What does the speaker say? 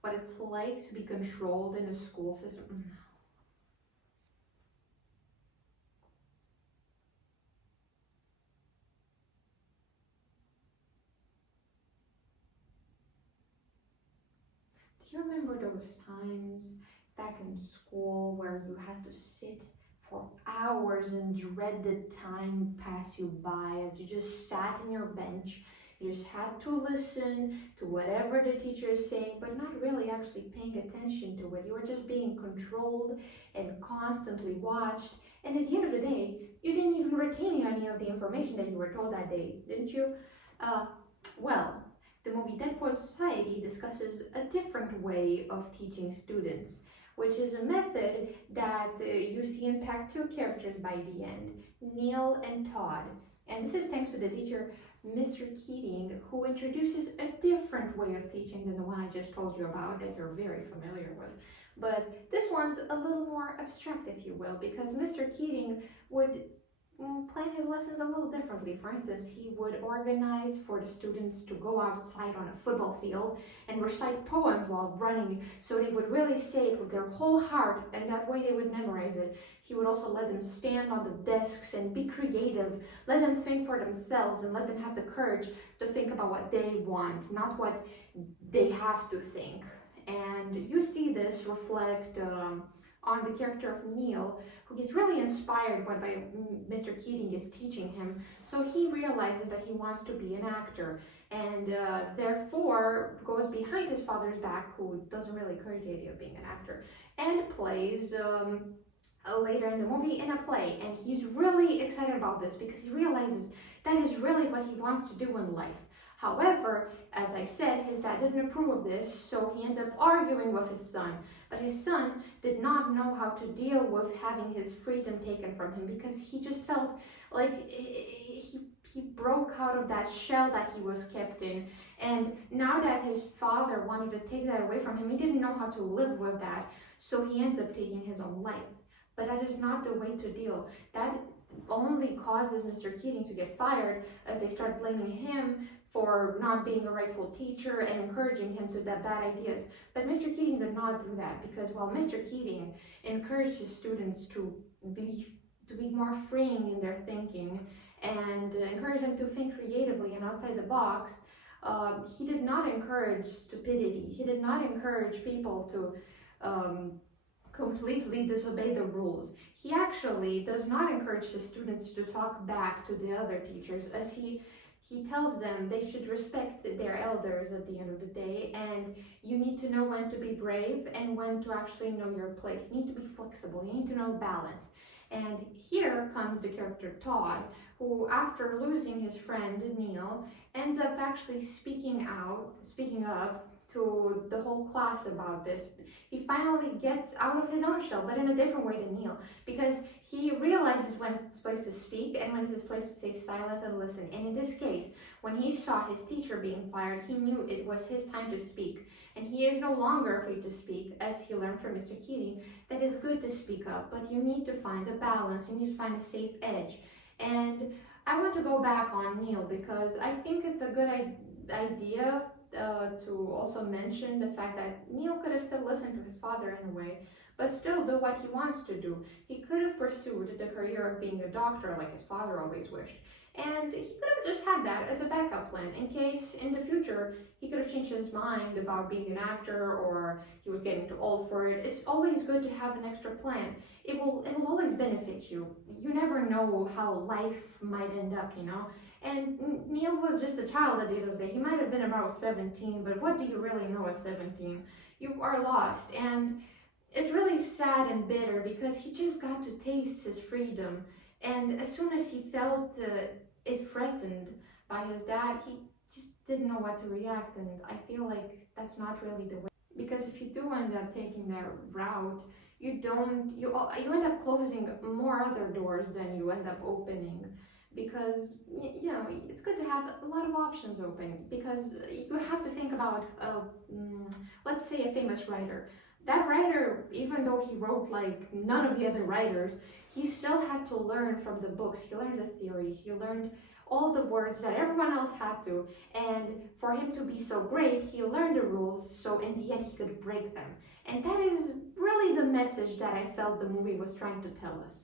what it's like to be controlled in a school system. Do you remember those times back in school where you had to sit for hours and dread the time pass you by as you just sat in your bench? You just had to listen to whatever the teacher is saying, but not really actually paying attention to it. You were just being controlled and constantly watched. And at the end of the day, you didn't even retain any of the information that you were told that day, didn't you? Uh, well, the movie Dead Poets Society discusses a different way of teaching students, which is a method that you see impact two characters by the end, Neil and Todd. And this is thanks to the teacher, Mr. Keating, who introduces a different way of teaching than the one I just told you about that you're very familiar with. But this one's a little more abstract, if you will, because Mr. Keating would plan his lessons a little differently. For instance, he would organize for the students to go outside on a football field and recite poems while running, so they would really say it with their whole heart, and that way they would memorize it. He would also let them stand on the desks and be creative, let them think for themselves, and let them have the courage to think about what they want, not what they have to think. And you see this reflect on the character of Neil, who gets really inspired by Mr. Keating is teaching him. So he realizes that he wants to be an actor, and therefore goes behind his father's back, who doesn't really encourage the idea of being an actor, and plays later in the movie in a play. And he's really excited about this because he realizes that is really what he wants to do in life. However, as I said, his dad didn't approve of this, so he ends up arguing with his son. But his son did not know how to deal with having his freedom taken from him, because he just felt like he broke out of that shell that he was kept in. And now that his father wanted to take that away from him, he didn't know how to live with that, so he ends up taking his own life. But that is not the way to deal. That only causes Mr. Keating to get fired, as they start blaming him for not being a rightful teacher and encouraging him to that bad ideas. But Mr. Keating did not do that, because while Mr. Keating encouraged his students to be more freeing in their thinking and encourage them to think creatively and outside the box, he did not encourage stupidity. He did not encourage people to completely disobey the rules. He actually does not encourage the students to talk back to the other teachers, as he tells them they should respect their elders at the end of the day, and you need to know when to be brave and when to actually know your place. You need to be flexible, you need to know balance. And here comes the character Todd, who, after losing his friend Neil, ends up actually speaking up to the whole class about this. He finally gets out of his own shell, but in a different way than Neil, because he realizes when it's his place to speak and when it's his place to stay silent and listen. And in this case, when he saw his teacher being fired, he knew it was his time to speak. And he is no longer afraid to speak, as he learned from Mr. Keating, that it's good to speak up, but you need to find a balance, you need to find a safe edge. And I want to go back on Neil, because I think it's a good idea to also mention the fact that Neil could have still listened to his father in a way, but still do what he wants to do. He could have pursued the career of being a doctor like his father always wished. And he could have just had that as a backup plan in case in the future he could have changed his mind about being an actor, or he was getting too old for it. It's always good to have an extra plan. It will always benefit you. You never know how life might end up, you know? And Neil was just a child at the end of the day. He might have been about 17, but what do you really know at 17? You are lost. And it's really sad and bitter, because he just got to taste his freedom. And as soon as he felt it threatened by his dad, he just didn't know what to react. And I feel like that's not really the way. Because if you do end up taking that route, you end up closing more other doors than you end up opening. Because you know, it's good to have a lot of options open, because you have to think about let's say a famous writer. That writer, even though he wrote like none of the other writers, he still had to learn from the books. He learned the theory, he learned all the words that everyone else had to, and for him to be so great, he learned the rules, so in and yet he could break them. And that is really the message that I felt the movie was trying to tell us.